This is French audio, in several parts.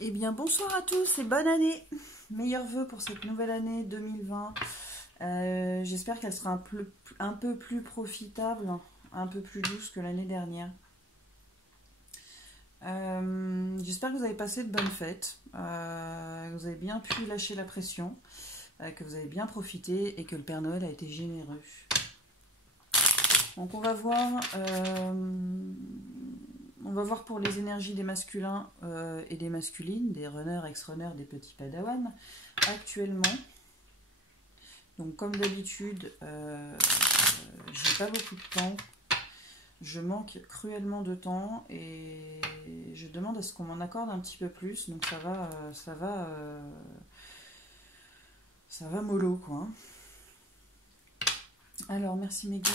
Eh bien, bonsoir à tous et bonne année. Meilleurs vœux pour cette nouvelle année 2020. J'espère qu'elle sera un peu plus profitable, un peu plus douce que l'année dernière. J'espère que vous avez passé de bonnes fêtes, que vous avez bien pu lâcher la pression, que vous avez bien profité et que le Père Noël a été généreux. Donc on va voir pour les énergies des masculins et des masculines, des runners, ex-runners, des petits padawans, actuellement. Donc comme d'habitude, j'ai pas beaucoup de temps, je manque cruellement de temps et je demande à ce qu'on m'en accorde un petit peu plus, donc ça va mollo quoi. Alors merci mes guides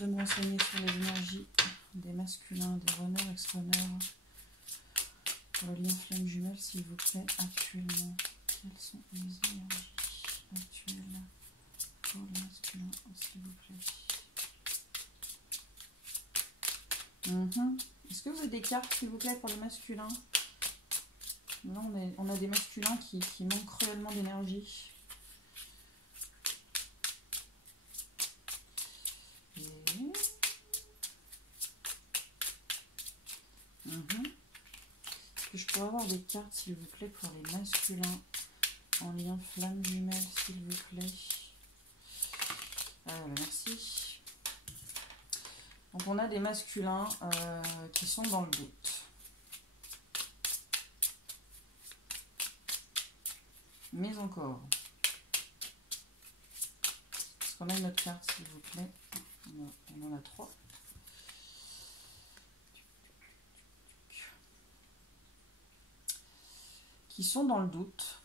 de me renseigner sur les énergies des masculins, des runners, ex-runners, pour le lien flamme jumelle s'il vous plaît actuellement. Quelles sont les énergies actuelles pour les masculins s'il vous plaît. Est-ce que vous avez des cartes s'il vous plaît pour les masculins? Là on a des masculins qui manquent cruellement d'énergie. Est-ce que je pourrais avoir des cartes s'il vous plaît pour les masculins en lien flamme jumelle s'il vous plaît? Merci. Donc on a des masculins qui sont dans le doute. Mais encore. Est-ce qu'on a une autre carte s'il vous plaît? On en a 3. Qui sont dans le doute.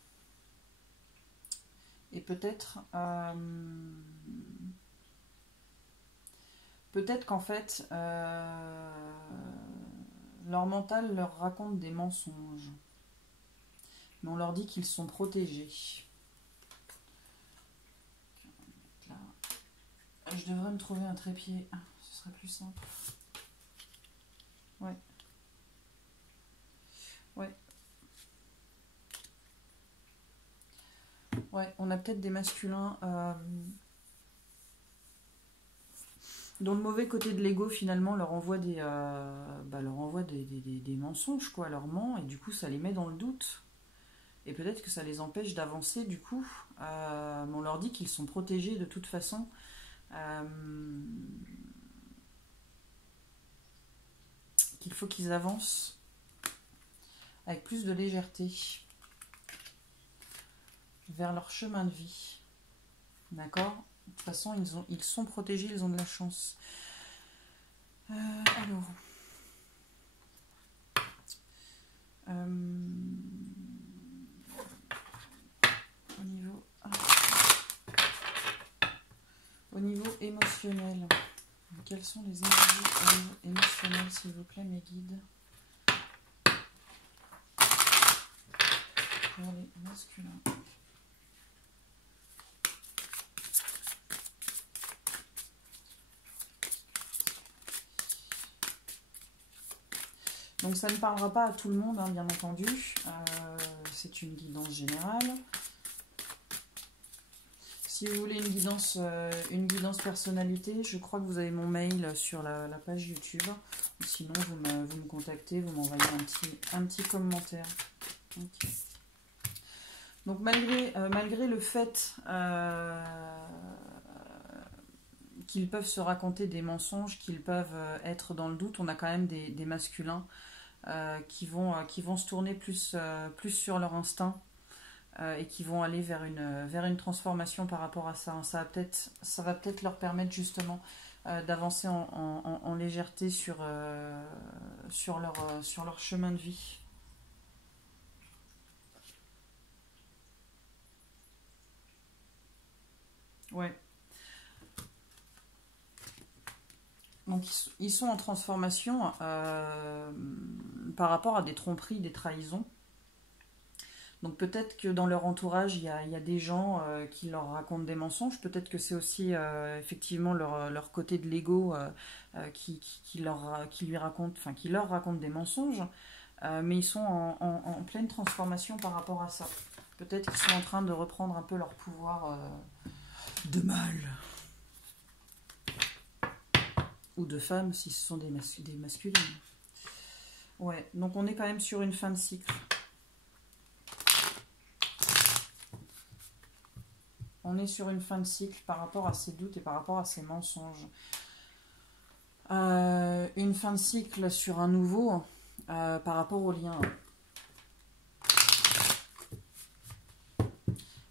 Et peut-être qu'en fait leur mental leur raconte des mensonges. Mais on leur dit qu'ils sont protégés. Là. Je devrais me trouver un trépied. Ce serait plus simple. Ouais. Ouais, on a peut-être des masculins dont le mauvais côté de l'ego finalement leur envoie des mensonges, quoi, leur ment, et du coup ça les met dans le doute. Et peut-être que ça les empêche d'avancer du coup. On leur dit qu'ils sont protégés de toute façon. Qu'il faut qu'ils avancent avec plus de légèreté vers leur chemin de vie. D'accord? De toute façon, ils sont protégés, ils ont de la chance. Alors. Au niveau émotionnel, quelles sont les énergies au niveau émotionnel, s'il vous plaît, mes guides? Pour les masculins. Donc ça ne parlera pas à tout le monde, hein, bien entendu. C'est une guidance générale. Si vous voulez une guidance personnalité, je crois que vous avez mon mail sur la page YouTube. Sinon, vous me contactez, vous m'envoyez un petit commentaire. Okay. Donc malgré le fait qu'ils peuvent se raconter des mensonges, qu'ils peuvent être dans le doute, on a quand même des masculins qui vont se tourner plus sur leur instinct et qui vont aller vers une transformation par rapport à ça. Ça va peut-être leur permettre justement d'avancer en légèreté sur leur chemin de vie. Ouais. Donc ils sont en transformation par rapport à des tromperies, des trahisons. Donc peut-être que dans leur entourage, il y a des gens qui leur racontent des mensonges. Peut-être que c'est aussi effectivement leur côté de l'ego qui leur raconte des mensonges. mais ils sont en pleine transformation par rapport à ça. Peut-être qu'ils sont en train de reprendre un peu leur pouvoir de mâle. Ou de femmes, si ce sont des masculines. Ouais, donc on est quand même sur une fin de cycle. On est sur une fin de cycle par rapport à ces doutes et par rapport à ces mensonges. Une fin de cycle sur un nouveau par rapport au lien.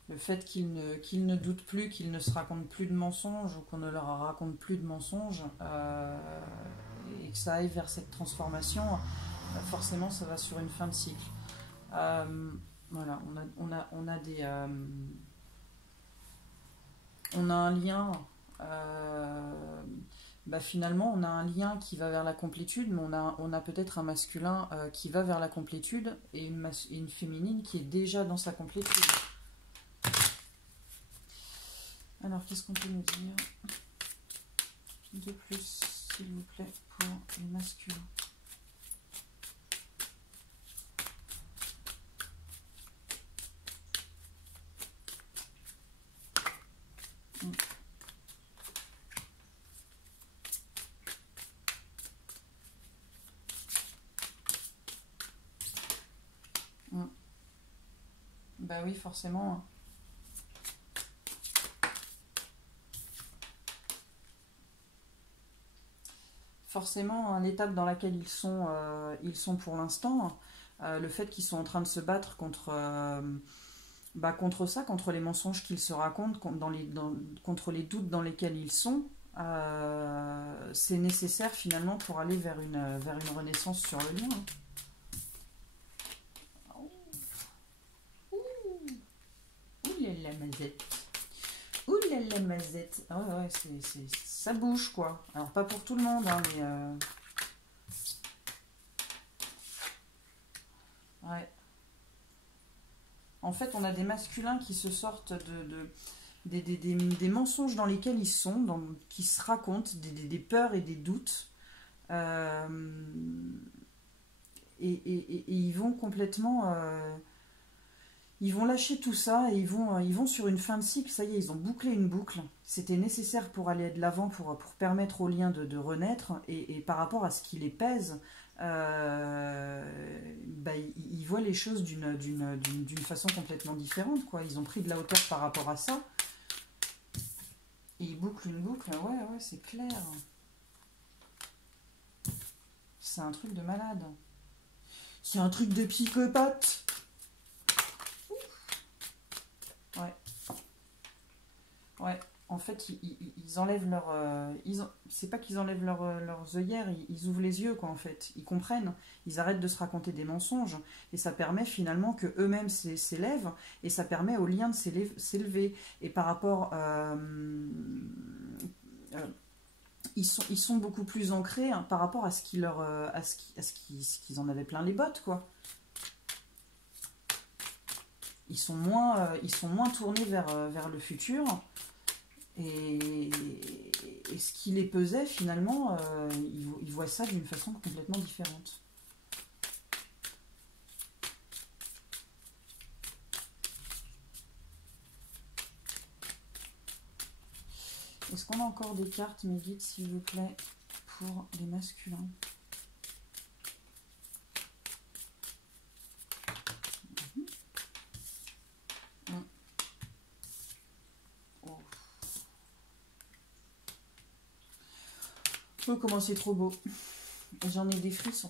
Le fait qu'ils ne doutent plus, qu'ils ne se racontent plus de mensonges ou qu'on ne leur raconte plus de mensonges et que ça aille vers cette transformation, forcément ça va sur une fin de cycle. Voilà, on a un lien, finalement on a un lien qui va vers la complétude, mais on a peut-être un masculin qui va vers la complétude et une féminine qui est déjà dans sa complétude. Alors, qu'est-ce qu'on peut nous dire de plus, s'il vous plaît, pour les masculins? Bah oui, forcément. Forcément, l'étape dans laquelle ils sont pour l'instant, le fait qu'ils sont en train de se battre contre ça, contre les mensonges qu'ils se racontent, contre les doutes dans lesquels ils sont, c'est nécessaire finalement pour aller vers une renaissance sur le lien. Ouh là là, mazette. Ouh là là, mazette. Ah ouais, ça bouge quoi. Alors pas pour tout le monde, hein, mais... Ouais. En fait, on a des masculins qui se sortent des mensonges dans lesquels ils sont, qui se racontent, des peurs et des doutes. Et ils vont complètement... ils vont lâcher tout ça et ils vont sur une fin de cycle. Ça y est, ils ont bouclé une boucle. C'était nécessaire pour aller de l'avant, pour permettre au lien de renaître. Et par rapport à ce qui les pèse, ils voient les choses d'une façon complètement différente, quoi. Ils ont pris de la hauteur par rapport à ça. Et ils bouclent une boucle. Ouais, c'est clair. C'est un truc de malade. C'est un truc de psychopathe. Ouais, en fait, ils enlèvent leur... c'est pas qu'ils enlèvent leurs œillères, ils ouvrent les yeux, quoi, en fait. Ils comprennent, ils arrêtent de se raconter des mensonges. Et ça permet finalement qu'eux-mêmes s'élèvent, et ça permet au lien de s'élever. Et par rapport... ils sont beaucoup plus ancrés, hein, par rapport à ce qu'ils en avaient plein les bottes, quoi. Ils sont moins tournés vers le futur. Et ce qui les pesait, finalement, ils voient ça d'une façon complètement différente. Est-ce qu'on a encore des cartes, mes guides, s'il vous plaît, pour les masculins? Oh, comment c'est trop beau. J'en ai des frissons.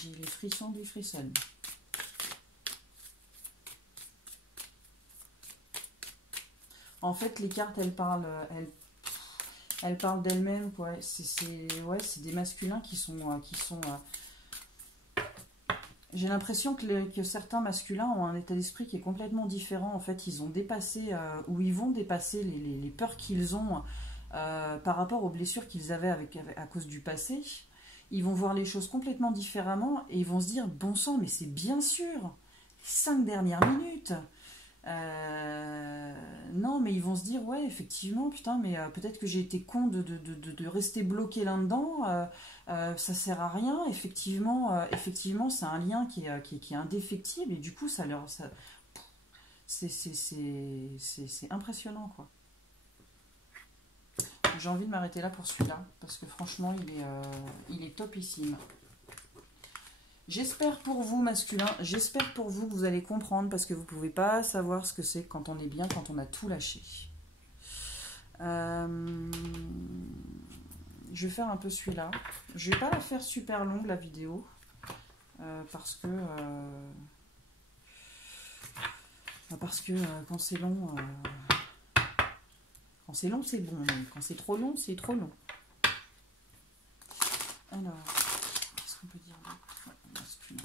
J'ai les frissons du frisson. En fait, les cartes, elles parlent d'elles-mêmes, quoi. C'est des masculins qui sont j'ai l'impression que certains masculins ont un état d'esprit qui est complètement différent. En fait, ils ont dépassé, ou ils vont dépasser les peurs qu'ils ont par rapport aux blessures qu'ils avaient à cause du passé. Ils vont voir les choses complètement différemment et ils vont se dire, bon sang, mais c'est bien sûr, les 5 dernières minutes, Non, mais ils vont se dire, ouais, effectivement, putain, mais peut-être que j'ai été con de rester bloqué là-dedans. Ça sert à rien. Effectivement, c'est un lien qui est indéfectible et du coup, c'est impressionnant, quoi. J'ai envie de m'arrêter là pour celui-là parce que franchement, il est topissime. J'espère pour vous, masculin, j'espère pour vous que vous allez comprendre parce que vous ne pouvez pas savoir ce que c'est quand on est bien, quand on a tout lâché. Je vais faire un peu celui-là. Je ne vais pas la faire super longue, la vidéo, parce que quand c'est long, c'est bon. Mais quand c'est trop long, c'est trop long. Alors, qu'est-ce qu'on peut dire d'autre? Masculin,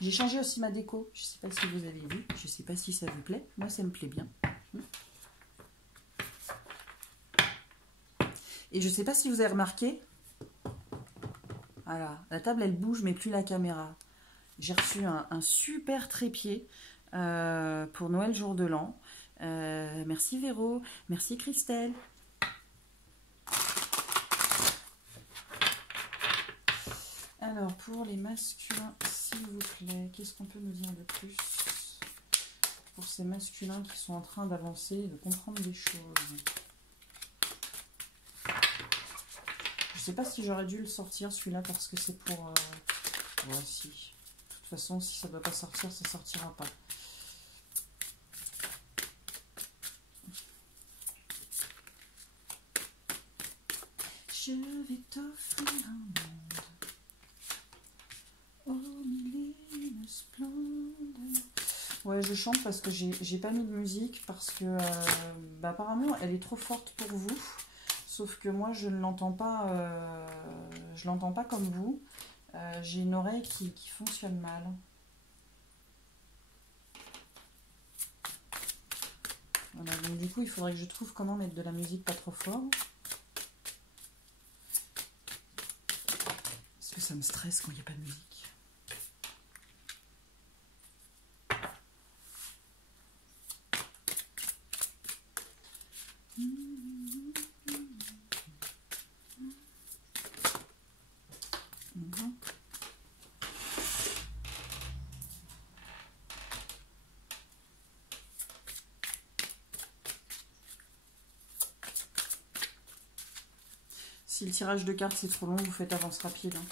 j'ai changé aussi ma déco. Je ne sais pas si vous avez vu. Je ne sais pas si ça vous plaît. Moi, ça me plaît bien. Et je ne sais pas si vous avez remarqué. Voilà, la table, elle bouge, mais plus la caméra. J'ai reçu un super trépied pour Noël jour de l'an. Merci Véro. Merci Christelle. Alors, pour les masculins, s'il vous plaît, qu'est-ce qu'on peut nous dire de plus pour ces masculins qui sont en train d'avancer et de comprendre des choses? Je sais pas si j'aurais dû le sortir celui-là parce que c'est pour... Ouais, si. De toute façon, si ça ne doit pas sortir, ça ne sortira pas. Je vais t'offrir un monde au milieu de splendeur. Ouais, je chante parce que j'ai pas mis de musique parce que apparemment elle est trop forte pour vous. Sauf que moi je ne l'entends pas, je l'entends pas comme vous. J'ai une oreille qui fonctionne mal. Voilà, donc du coup il faudrait que je trouve comment mettre de la musique pas trop fort. Parce que ça me stresse quand il n'y a pas de musique. Si le tirage de cartes c'est trop long, vous faites avance rapide. Hein.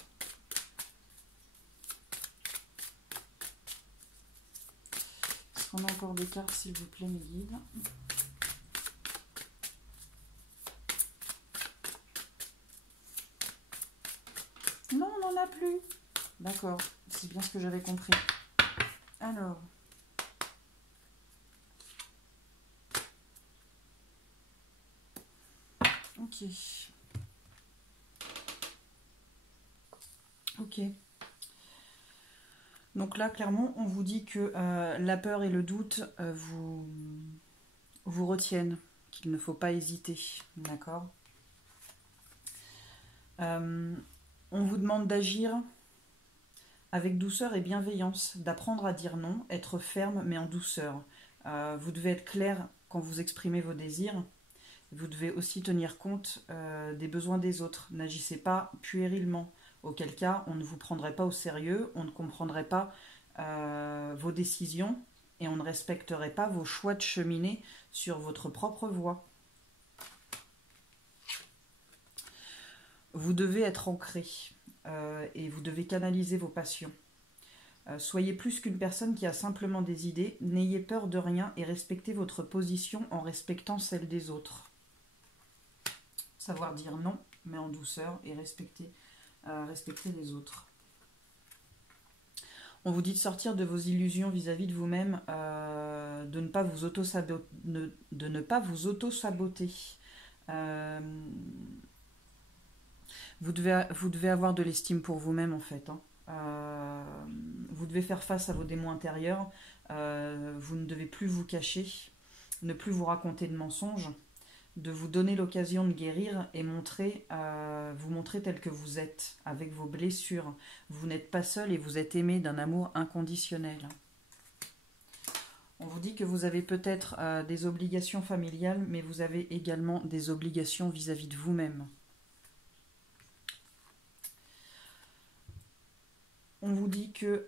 Est-ce qu'on a encore des cartes, s'il vous plaît, mes guides? Non, on n'en a plus. D'accord, c'est bien ce que j'avais compris. Alors. Ok. Ok. Donc là, clairement, on vous dit que la peur et le doute vous retiennent, qu'il ne faut pas hésiter, d'accord? On vous demande d'agir avec douceur et bienveillance, d'apprendre à dire non, être ferme mais en douceur. Vous devez être clair quand vous exprimez vos désirs. Vous devez aussi tenir compte des besoins des autres. N'agissez pas puérilement, auquel cas on ne vous prendrait pas au sérieux, on ne comprendrait pas vos décisions et on ne respecterait pas vos choix de cheminer sur votre propre voie. Vous devez être ancré et vous devez canaliser vos passions. Soyez plus qu'une personne qui a simplement des idées, n'ayez peur de rien et respectez votre position en respectant celle des autres. Savoir dire non, mais en douceur, et respecter les autres. On vous dit de sortir de vos illusions vis-à-vis de vous-même, de ne pas vous auto-saboter. Vous devez avoir de l'estime pour vous-même, en fait. Hein. Vous devez faire face à vos démons intérieurs. Vous ne devez plus vous cacher, ne plus vous raconter de mensonges. de vous donner l'occasion de guérir et vous montrer tel que vous êtes, avec vos blessures. Vous n'êtes pas seul et vous êtes aimé d'un amour inconditionnel. On vous dit que vous avez peut-être des obligations familiales, mais vous avez également des obligations vis-à-vis de vous-même. On vous dit que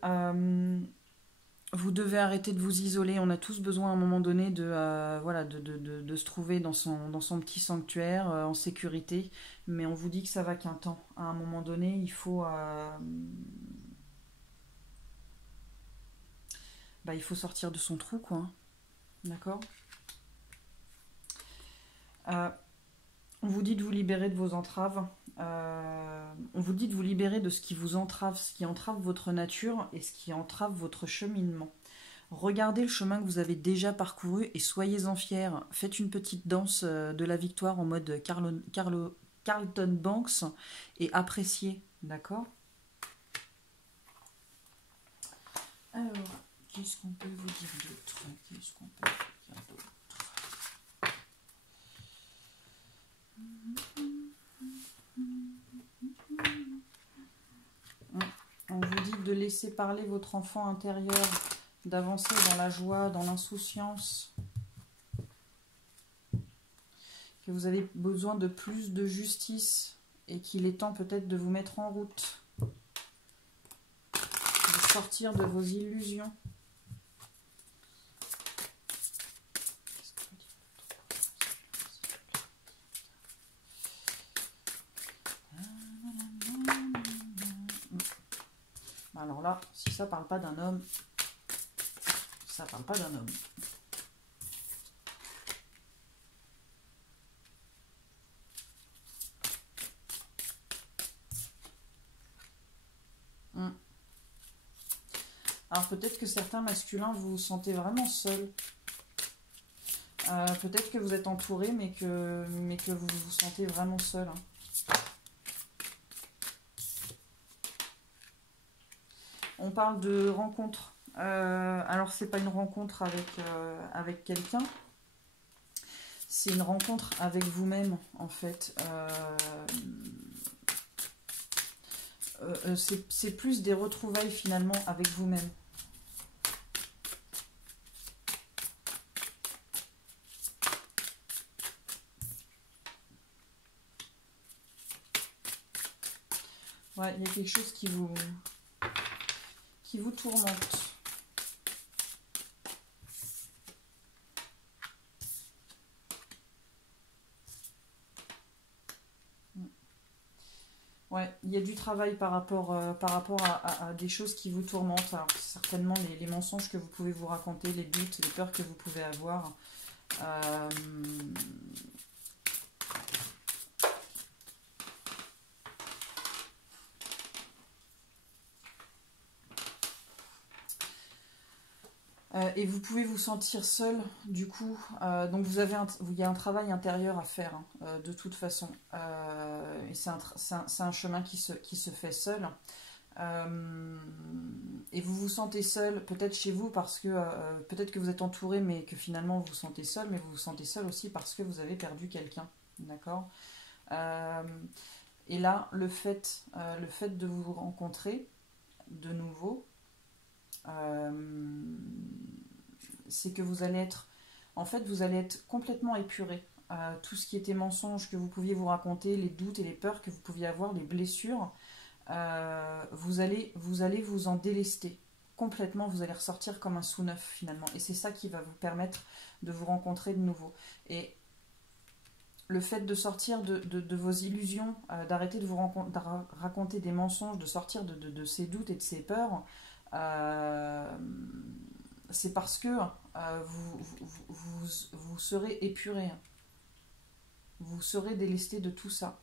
vous devez arrêter de vous isoler. On a tous besoin à un moment donné de se trouver dans son petit sanctuaire en sécurité. Mais on vous dit que ça va qu'un temps. À un moment donné, il faut sortir de son trou, quoi. D'accord ? On vous dit de vous libérer de vos entraves. On vous dit de vous libérer de ce qui vous entrave, ce qui entrave votre nature et ce qui entrave votre cheminement. Regardez le chemin que vous avez déjà parcouru et soyez-en fiers. Faites une petite danse de la victoire en mode Carlton Banks et appréciez, d'accord ? Alors, qu'est-ce qu'on peut vous dire d'autre ? On vous dit de laisser parler votre enfant intérieur, d'avancer dans la joie, dans l'insouciance. Que vous avez besoin de plus de justice et qu'il est temps peut-être de vous mettre en route. De sortir de vos illusions. Alors là, si ça parle pas d'un homme, ça parle pas d'un homme. Alors peut-être que certains masculins, vous vous sentez vraiment seul. Peut-être que vous êtes entouré, mais que vous vous sentez vraiment seul. On parle de rencontre. Alors, c'est pas une rencontre avec quelqu'un. C'est une rencontre avec vous-même, en fait. C'est plus des retrouvailles, finalement, avec vous-même. Ouais, il y a quelque chose qui vous tourmente. Ouais, il y a du travail par rapport à des choses qui vous tourmentent. Alors, certainement les mensonges que vous pouvez vous raconter, les doutes, les peurs que vous pouvez avoir. Et vous pouvez vous sentir seul, du coup. Donc il y a un travail intérieur à faire, de toute façon. Et c'est un chemin qui se fait seul. Et vous vous sentez seul, peut-être chez vous, parce que peut-être que vous êtes entouré, mais que finalement vous vous sentez seul, mais vous vous sentez seul aussi parce que vous avez perdu quelqu'un. D'accord ? Et là, le fait de vous rencontrer de nouveau, c'est que vous allez être complètement épuré. Tout ce qui était mensonge que vous pouviez vous raconter, les doutes et les peurs que vous pouviez avoir, les blessures, vous allez vous en délester complètement. Vous allez ressortir comme un sous neuf finalement, et c'est ça qui va vous permettre de vous rencontrer de nouveau. Et le fait de sortir de vos illusions, d'arrêter de vous raconter des mensonges, de sortir de ces doutes et de ces peurs, c'est parce que vous serez épuré. Vous serez délesté de tout ça.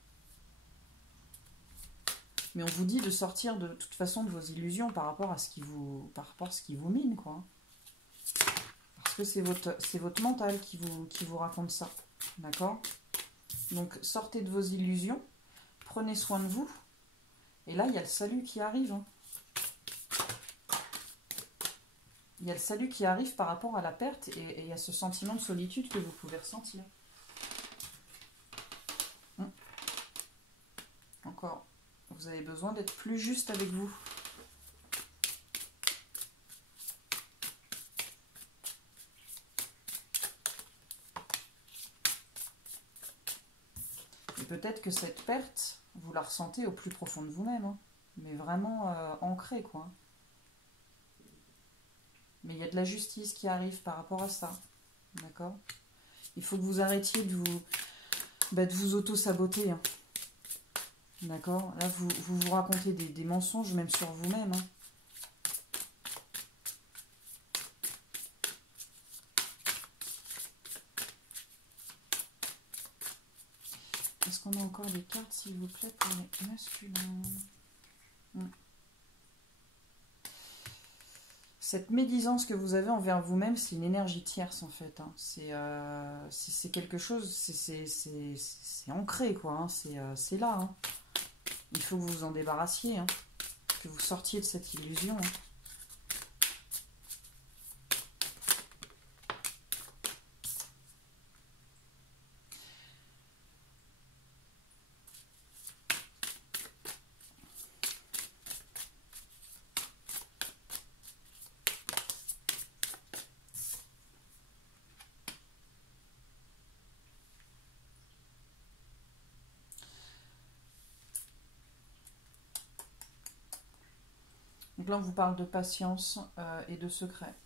Mais on vous dit de sortir de toute façon de vos illusions par rapport à ce qui vous mine, quoi. Parce que c'est votre mental qui vous raconte ça. D'accord ? Donc sortez de vos illusions, prenez soin de vous. Et là, il y a le salut qui arrive. Il y a le salut qui arrive par rapport à la perte et à ce sentiment de solitude que vous pouvez ressentir. encore? Vous avez besoin d'être plus juste avec vous. Et peut-être que cette perte, vous la ressentez au plus profond de vous-même, hein, mais vraiment ancrée, quoi. Mais il y a de la justice qui arrive par rapport à ça, d'accord? Il faut que vous arrêtiez de vous auto-saboter, hein. D'accord? Là, vous racontez des mensonges, même sur vous-même, hein. Est-ce qu'on a encore des cartes, s'il vous plaît, pour les masculins? Cette médisance que vous avez envers vous-même, c'est une énergie tierce, en fait, hein. C'est quelque chose, c'est ancré, quoi, hein. C'est là, hein. Il faut que vous vous en débarrassiez, hein, que vous sortiez de cette illusion, hein. Donc là, on vous parle de patience et de secrets.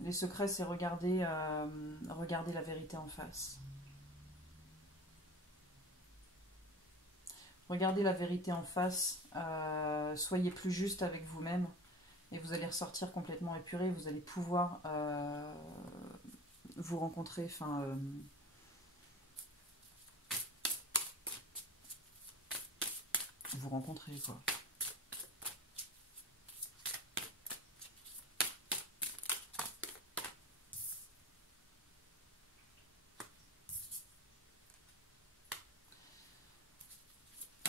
Les secrets, c'est regarder la vérité en face. Regardez la vérité en face, soyez plus juste avec vous-même et vous allez ressortir complètement épuré, vous allez pouvoir vous rencontrer, vous rencontrer, quoi.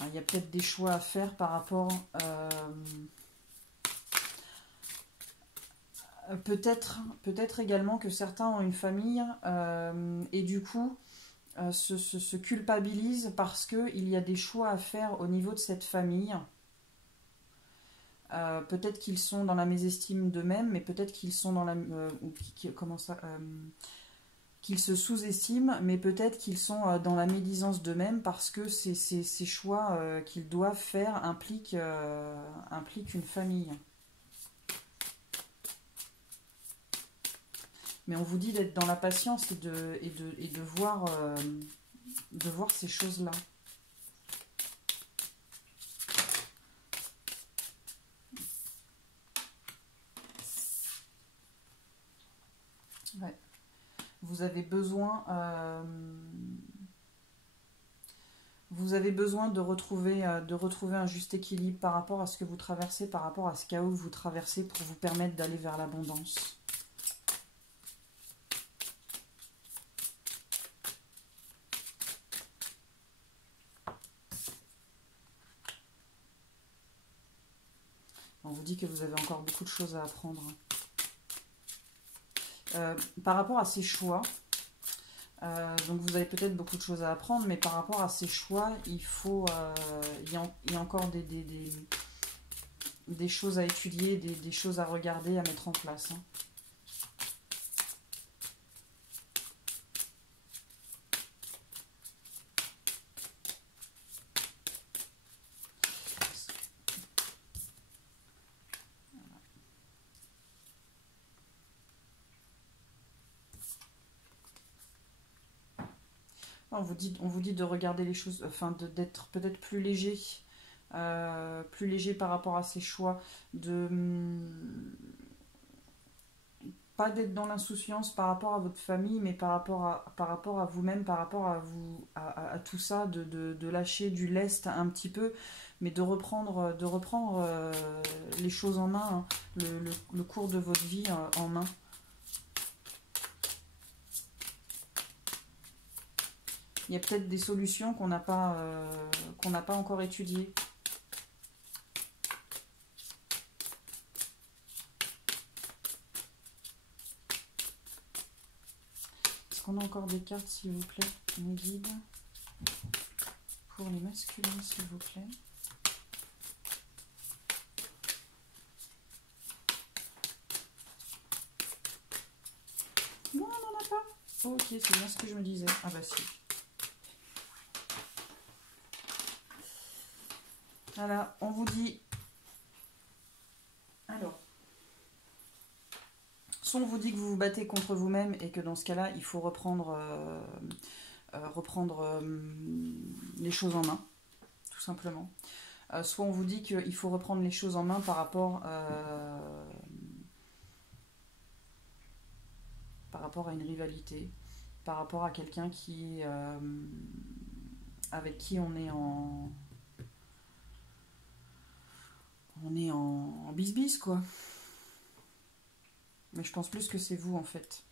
Il y a peut-être des choix à faire par rapport... peut-être également que certains ont une famille et du coup se culpabilisent parce qu'il y a des choix à faire au niveau de cette famille. Peut-être qu'ils sont dans la mésestime d'eux-mêmes, mais peut-être qu'ils sont dans la... qu'ils se sous-estiment, mais peut-être qu'ils sont dans la médisance d'eux-mêmes parce que ces choix qu'ils doivent faire impliquent une famille. Mais on vous dit d'être dans la patience et de voir ces choses-là. Ouais. Vous avez besoin de retrouver un juste équilibre par rapport à ce que vous traversez, par rapport à ce chaos que vous traversez pour vous permettre d'aller vers l'abondance. On vous dit que vous avez encore beaucoup de choses à apprendre. Par rapport à ces choix, donc vous avez peut-être beaucoup de choses à apprendre, mais par rapport à ces choix, il y a encore des choses à étudier, des choses à regarder, à mettre en place, hein. On vous dit de regarder les choses, d'être peut-être plus léger par rapport à ces choix, pas d'être dans l'insouciance par rapport à votre famille, mais par rapport à vous-même, par rapport à vous, à tout ça, de lâcher du lest un petit peu, mais de reprendre les choses en main, hein, le cours de votre vie en main. Il y a peut-être des solutions qu'on n'a pas encore étudiées. Est-ce qu'on a encore des cartes, s'il vous plaît, mes guides, pour les masculins, s'il vous plaît. Non, on n'en a pas. Ok, c'est bien ce que je me disais. Ah bah si. Voilà, on vous dit... Alors, soit on vous dit que vous vous battez contre vous-même et que dans ce cas-là, il faut reprendre, les choses en main, tout simplement. Soit on vous dit qu'il faut reprendre les choses en main par rapport à une rivalité, par rapport à quelqu'un qui avec qui on est en bis-bis, quoi. Mais je pense plus que c'est vous, en fait.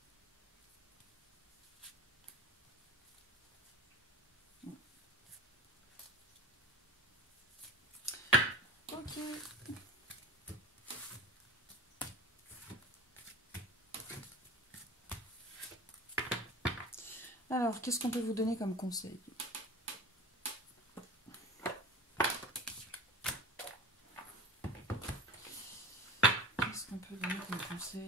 Ok. Alors, qu'est-ce qu'on peut vous donner comme conseil? Qu'est-ce qu'on peut donner comme conseil?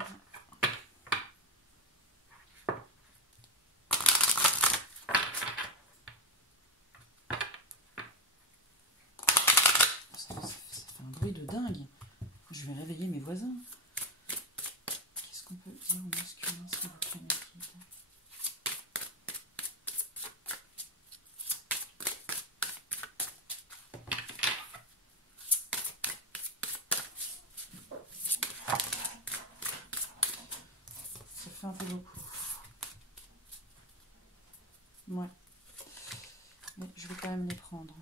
Ça fait un bruit de dingue. Je vais réveiller mes voisins. Qu'est-ce qu'on peut dire au masculin, s'il vous plaît, ma fille? Ça fait un peu beaucoup. Ouais. Mais je vais quand même les prendre.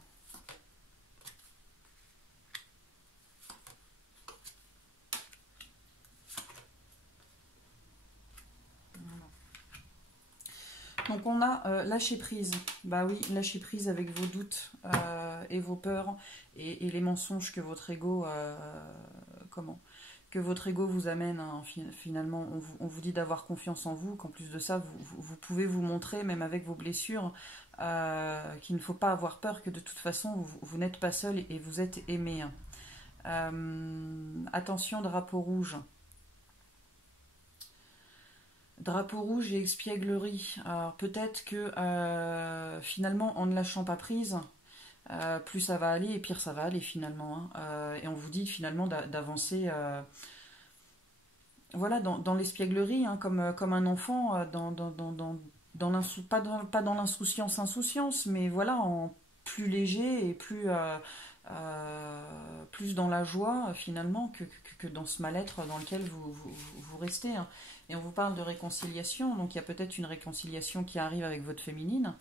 Donc on a lâcher prise. Bah oui, lâcher prise avec vos doutes et vos peurs et les mensonges que votre ego que votre ego vous amène. Hein. Finalement, on vous dit d'avoir confiance en vous, qu'en plus de ça, vous pouvez vous montrer, même avec vos blessures, qu'il ne faut pas avoir peur, que de toute façon, vous n'êtes pas seul et vous êtes aimé. Attention, drapeau rouge. Drapeau rouge et espièglerie. Alors peut-être que finalement, en ne lâchant pas prise, plus ça va aller et pire ça va aller finalement. Hein. Et on vous dit finalement d'avancer voilà, dans l'espièglerie, hein, comme un enfant, pas dans l'insouciance, mais voilà, en plus léger et plus dans la joie finalement que dans ce mal-être dans lequel vous restez. Hein. Et on vous parle de réconciliation, donc il y a peut-être une réconciliation qui arrive avec votre féminine,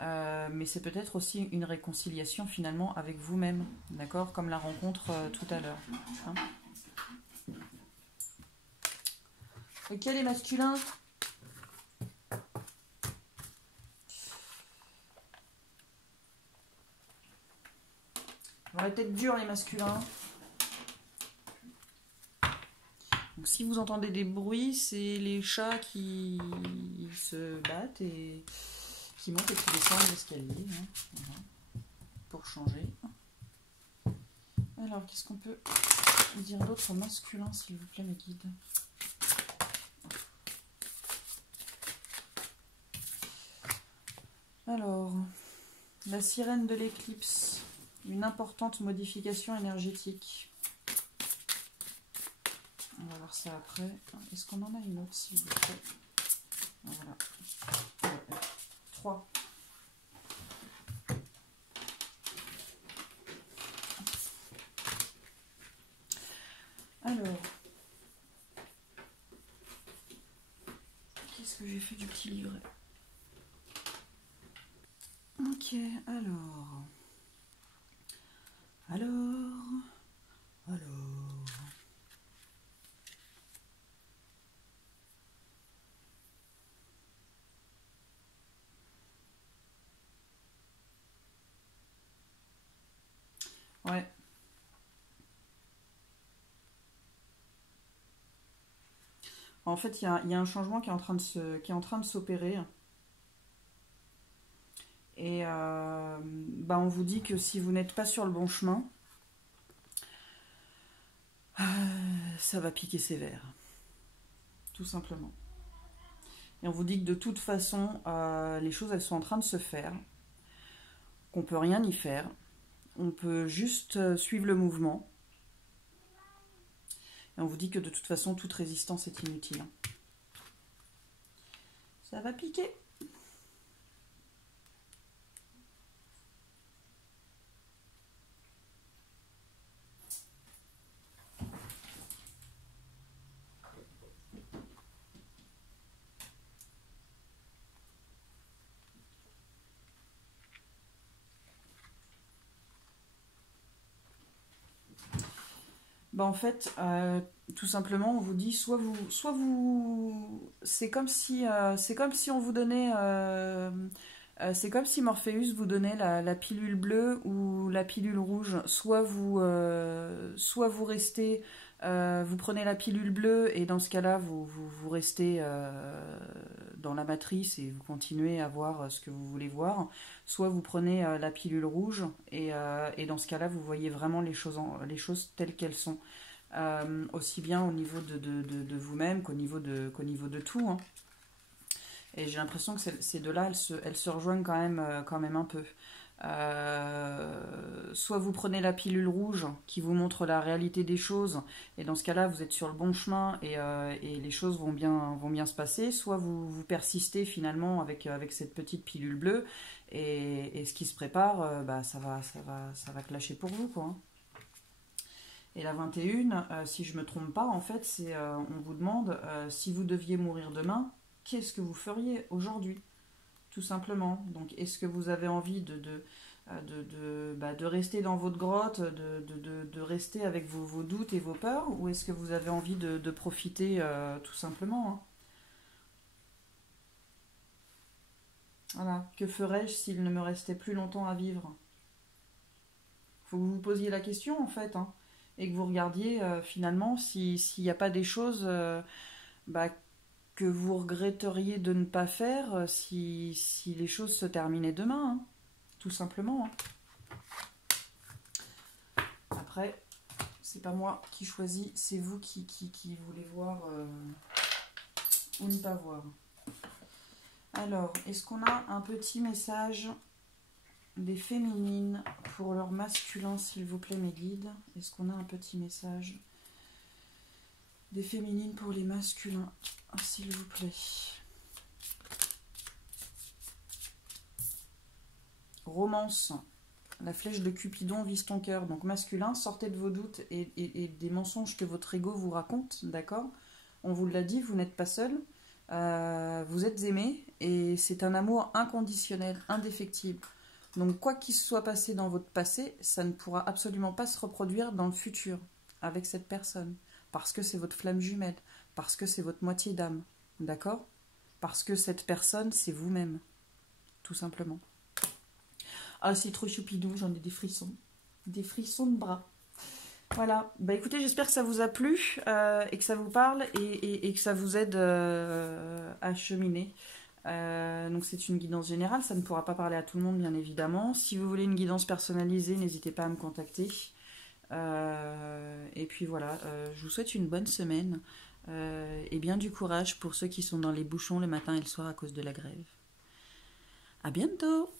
mais c'est peut-être aussi une réconciliation finalement avec vous-même, d'accord, comme la rencontre tout à l'heure. Hein. Ok, les masculins. On va peut-être dur, les masculins. Donc, si vous entendez des bruits, c'est les chats qui se battent et qui montent et qui descendent l'escalier. Hein. Voilà. Pour changer. Alors, qu'est-ce qu'on peut dire d'autre masculin, s'il vous plaît, mes guides? Alors, la sirène de l'éclipse, une importante modification énergétique. On va voir ça après. Est-ce qu'on en a une autre, s'il vous plaît? Voilà. 3. Alors, qu'est-ce que j'ai fait du petit livret? Ok, alors... Ouais. En fait, il y a un changement qui est en train de s'opérer. Et bah, on vous dit que si vous n'êtes pas sur le bon chemin, ça va piquer sévère. Tout simplement. Et on vous dit que de toute façon, les choses, elles sont en train de se faire, qu'on peut rien y faire. On peut juste suivre le mouvement. Et on vous dit que de toute façon, toute résistance est inutile. Ça va piquer. Bah en fait, tout simplement, on vous dit c'est comme si on vous donnait, c'est comme si Morpheus vous donnait la pilule bleue ou la pilule rouge. Soit vous restez, vous prenez la pilule bleue et dans ce cas-là, vous restez dans la matrice et vous continuez à voir ce que vous voulez voir. Soit vous prenez la pilule rouge et dans ce cas-là, vous voyez vraiment les choses telles qu'elles sont. Aussi bien au niveau de vous-même qu'au niveau de tout. Hein. Et j'ai l'impression que ces deux-là, elles se rejoignent quand même un peu. Soit vous prenez la pilule rouge qui vous montre la réalité des choses, et dans ce cas-là, vous êtes sur le bon chemin et les choses vont bien se passer. Soit vous persistez finalement avec cette petite pilule bleue, et ce qui se prépare, bah, ça va clasher pour vous, quoi. Et la 21, si je ne me trompe pas, en fait, on vous demande si vous deviez mourir demain, qu'est-ce que vous feriez aujourd'hui? Tout simplement. Donc, est-ce que vous avez envie de rester dans votre grotte, de rester avec vos doutes et vos peurs, ou est-ce que vous avez envie de profiter tout simplement, hein? Voilà. Que ferais-je s'il ne me restait plus longtemps à vivre? Faut que vous vous posiez la question, en fait, hein, et que vous regardiez finalement s'il n'y a pas des choses bah, que vous regretteriez de ne pas faire si les choses se terminaient demain, hein, tout simplement. Hein. Après, c'est pas moi qui choisis, c'est vous qui voulez voir ou ne pas voir. Alors, est-ce qu'on a un petit message des féminines pour leur masculin, s'il vous plaît, mes guides? Est-ce qu'on a un petit message des féminines pour les masculins, s'il vous plaît? Romance. La flèche de Cupidon vise ton cœur. Donc masculin, sortez de vos doutes et des mensonges que votre ego vous raconte, d'accord? On vous l'a dit, vous n'êtes pas seul. Vous êtes aimé et c'est un amour inconditionnel, indéfectible. Donc quoi qu'il se soit passé dans votre passé, ça ne pourra absolument pas se reproduire dans le futur avec cette personne. Parce que c'est votre flamme jumelle, parce que c'est votre moitié d'âme, d'accord? Parce que cette personne, c'est vous-même, tout simplement. Ah, c'est trop choupidou, j'en ai des frissons de bras. Voilà, bah écoutez, j'espère que ça vous a plu et que ça vous parle et que ça vous aide à cheminer. Donc c'est une guidance générale, ça ne pourra pas parler à tout le monde bien évidemment. Si vous voulez une guidance personnalisée, n'hésitez pas à me contacter. Et puis voilà, je vous souhaite une bonne semaine et bien du courage pour ceux qui sont dans les bouchons le matin et le soir à cause de la grève. À bientôt!